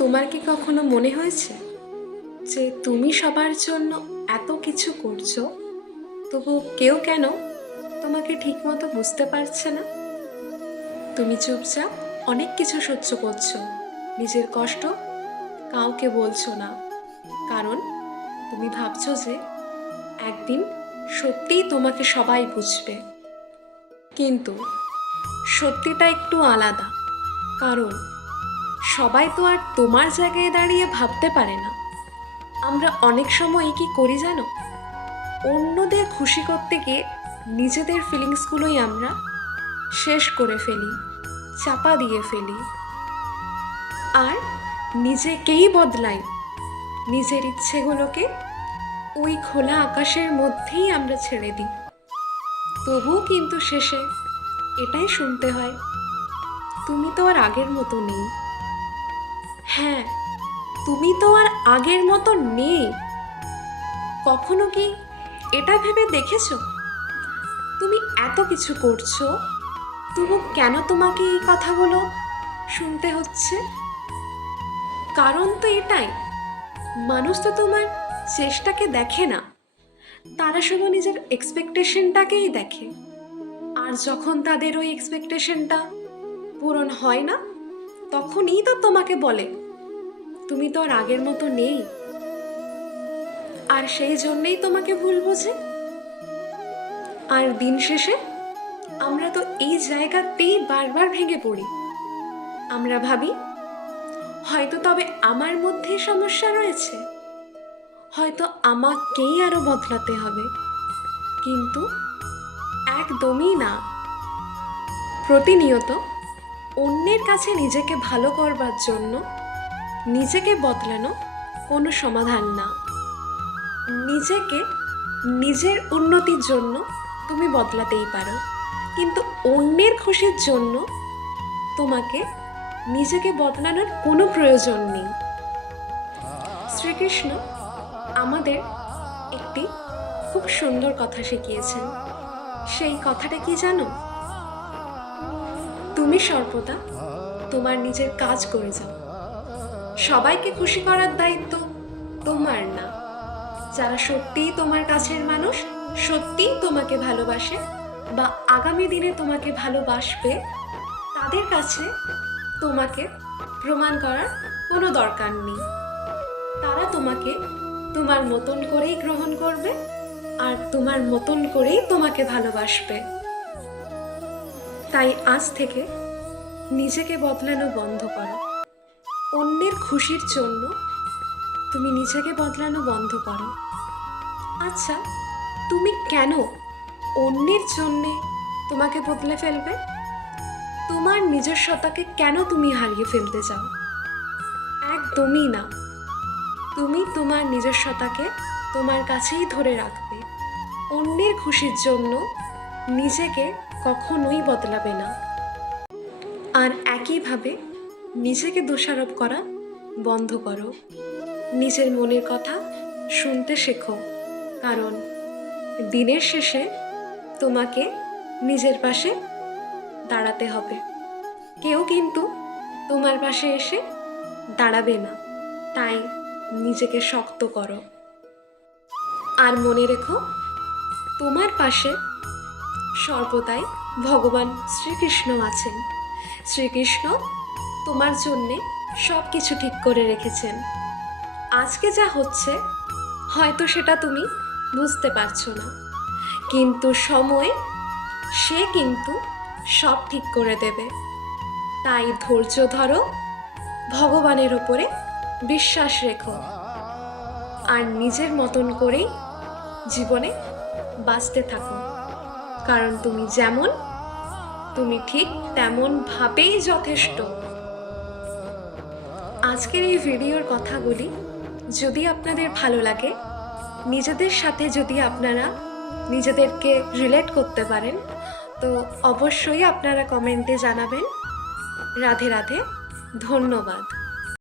তোমার কি কখনো মনে হয়েছে যে তুমি সবার জন্য এত কিছু করছো, তবু কেউ কেন তোমাকে ঠিকমতো বুঝতে পারছে না? তুমি চুপচাপ অনেক কিছু সহ্য করছো, নিজের কষ্ট কাউকে বলছো না, কারণ তুমি ভাবছো যে একদিন সত্যিই তোমাকে সবাই বুঝবে। কিন্তু সত্যিটা একটু আলাদা, কারণ সবাই তো আর তোমার জায়গায় দাঁড়িয়ে ভাবতে পারে না। আমরা অনেক সময় কি করি জানো, অন্যদের খুশি করতে গিয়ে নিজেদের ফিলিংসগুলোই আমরা শেষ করে ফেলি, চাপা দিয়ে ফেলি, আর নিজেকেই বদলাই। নিজের ইচ্ছেগুলোকে ওই খোলা আকাশের মধ্যেই আমরা ছেড়ে দিই। তবুও কিন্তু শেষে এটাই শুনতে হয়, তুমি তো আর আগের মতো নেই। হ্যাঁ, তুমি তো আর আগের মতো নেই। কখনো কি এটা ভেবে দেখেছো, তুমি এত কিছু করছো, তবু কেন তোমাকে এই কথাগুলো শুনতে হচ্ছে? কারণ তো এটাই, মানুষ তো তোমার চেষ্টাকে দেখে না, তারা শুধু নিজের এক্সপেকটেশনটাকেই দেখে। আর যখন তাদের ওই এক্সপেকটেশনটা পূরণ হয় না, তখনই তো তোমাকে বলে তুমি তো আর আগের মতো নেই। আর সেই জন্যেই তোমাকে ভুল বোঝে। আর দিন শেষে আমরা তো এই জায়গাতেই বারবার ভেঙে পড়ি। আমরা ভাবি হয়তো তবে আমার মধ্যে সমস্যা রয়েছে, হয়তো আমাকেই আরো বদলাতে হবে। কিন্তু একদমই না। প্রতিনিয়ত অন্যের কাছে নিজেকে ভালো করবার জন্য নিজেকে বদলানো কোনো সমাধান না। নিজেকে নিজের উন্নতির জন্য তুমি বদলাতেই পারো, কিন্তু অন্যের খুশির জন্য তোমাকে নিজেকে বদলানোর কোনো প্রয়োজন নেই। শ্রীকৃষ্ণ আমাদের একটি খুব সুন্দর কথা শিখিয়েছেন। সেই কথাটা কি জানো? তুমি সর্বদা তোমার নিজের কাজ করে যাও। সবাইকে খুশি করার দায়িত্ব তোমার না। যারা সত্যিই তোমার কাছের মানুষ, সত্যিই তোমাকে ভালোবাসে বা আগামী দিনে তোমাকে ভালোবাসবে, তাদের কাছে তোমাকে প্রমাণ করার কোনো দরকার নেই। তারা তোমাকে তোমার মতন করেই গ্রহণ করবে আর তোমার মতন করেই তোমাকে ভালোবাসবে। তাই আজ থেকে নিজেকে বদলানো বন্ধ করো। অন্যের খুশির জন্য তুমি নিজেকে বদলানো বন্ধ করো। আচ্ছা, তুমি কেন অন্যের জন্যে তোমাকে বদলে ফেলবে? তোমার নিজস্বতাকে কেন তুমি হারিয়ে ফেলতে চাও? একদমই না। তুমি তোমার নিজস্বতাকে তোমার কাছেই ধরে রাখবে। অন্যের খুশির জন্য নিজেকে কখনোই বদলাবে না। আর একইভাবে নিজেকে দোষারোপ করা বন্ধ করো। নিজের মনের কথা শুনতে শেখো, কারণ দিনের শেষে তোমাকে নিজের পাশে দাঁড়াতে হবে। কেউ কিন্তু তোমার পাশে এসে দাঁড়াবে না। তাই নিজেকে শক্ত করো। আর মনে রেখো, তোমার পাশে সর্বদাই ভগবান শ্রীকৃষ্ণ আছেন। শ্রীকৃষ্ণ তোমার জন্যে সব কিছু ঠিক করে রেখেছেন। আজকে যা হচ্ছে হয়তো সেটা তুমি বুঝতে পারছো না, কিন্তু সময় সে কিন্তু সব ঠিক করে দেবে। তাই ধৈর্য ধরো, ভগবানের ওপরে বিশ্বাস রেখো, আর নিজের মতন করেই জীবনে বাঁচতে থাকো। কারণ তুমি যেমন, তুমি ঠিক তেমন ভাবেই যথেষ্ট। আজকের এই ভিডিওর কথাগুলি যদি আপনাদের ভালো লাগে, নিজেদের সাথে যদি আপনারা নিজেদেরকে রিলেট করতে পারেন, তো অবশ্যই আপনারা কমেন্টে জানাবেন। রাধে রাধে, ধন্যবাদ।